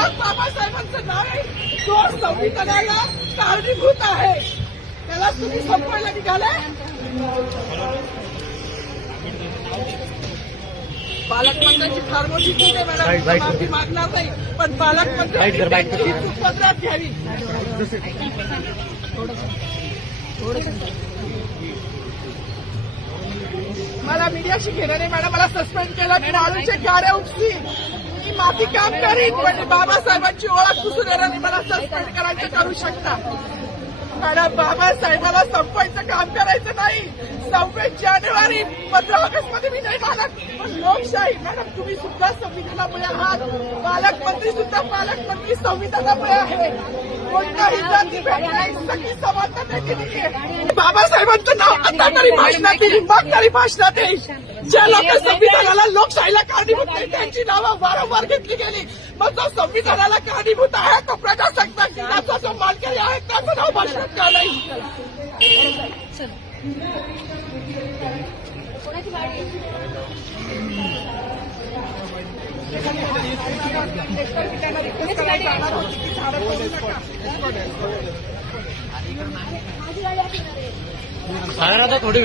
मग बाबासाहेबांचं नाव आहे तो संविधानाला कारणीभूत आहे, त्याला तुम्ही संपवायला निघाले. पालकमंत्र्यांची फार मोठी चूक आहे मॅडम, माफी मागणार नाही, पण पालकमंत्र्यांची सुपत्रात घ्यावी. मला मीडियाशी घेणं नाही मॅडम, मला सस्पेंड केलं, मी मारूचे गाड्या उपसी, मी माफी काम करीन, म्हणजे बाबासाहेबांची ओळख पुसून येणार नाही, मला सस्पेंड करायचं करू शकता मॅडम. बाबासाहेबाला संपवायचं काम करायचं नाही. 26 जानेवारी 15 ऑगस्ट मध्ये मी नाही मानत, पण लोकशाही मॅडम तुम्ही सुद्धा संविधानामुळे आहात, पालकमंत्री सुद्धा पालकमंत्री संविधानामुळे आहे. कोणताही जाती नाही, सगळी समानता त्याची नाहीये. बाबासाहेबांचं नाव आता तरी भाषणात येईल, मग तरी भाषणात येईल. ज्या लोक संविधानाला लोकशाहीला कारणीभूत नाही त्यांची नावं वारंवार घेतली गेली, मग जो संविधानाला कारणीभूत आहे तो प्रजासत्ताक दिनाचा जो मानकरी आहे त्याचं नाव भाषणात का नाही. थोडी